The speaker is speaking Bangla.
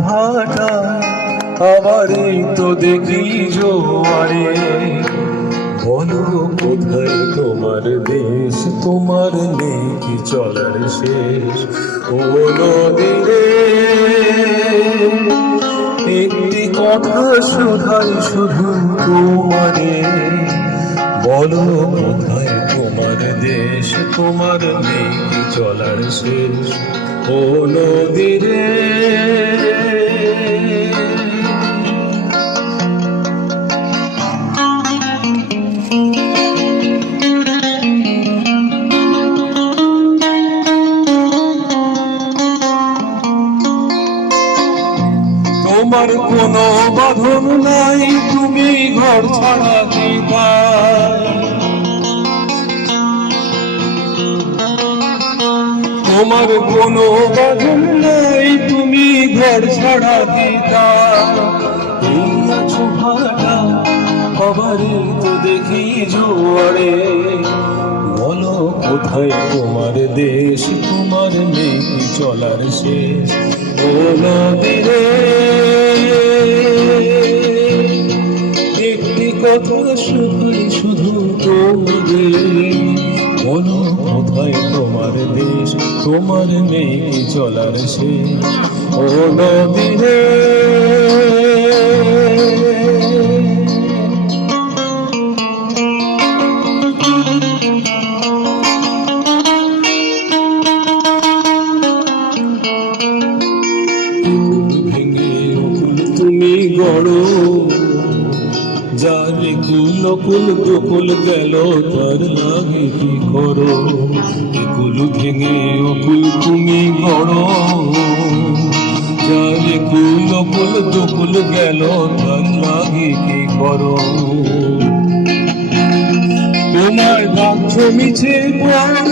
ভাটা আবারই তো দেখি জোয়ারে। বলো কোথায় তোমার দেশ, তোমার নেই কি চলার শেষ। ও নদীরে, একটি কথা শোধাই শুধু তোমারে। বলো কোথায় তোমার দেশ, তোমার নেই কি চলার শেষ। ও নদীরে তোমার কোনো বাঁধন নাই, তুমি ঘর ছাড়া দিদার তোমার কোনো বাঁধন নাই, তুমি ঘর ছাড়া দিদার এই আছো ভাড়া আবারই তো দেখি জোয়ারে। বলো কোথায় তোমার দেশ, তোমার নেই চলার শেষ। ও নদীরে কথা শুধু বলো, কোথায় তোমার দেশ? তোমার নেই চলার শেষ। ও নদীরে। ভেঙে তুমি গড়ো। যার কুল কুল দুকুল গেল, তার লাগে কি করো? একুল ভেঙে অকুল তুমি গড়ো যার কুল কুল দুকুল গেল, তার লাগে কি করো? তোমার জমিছে পর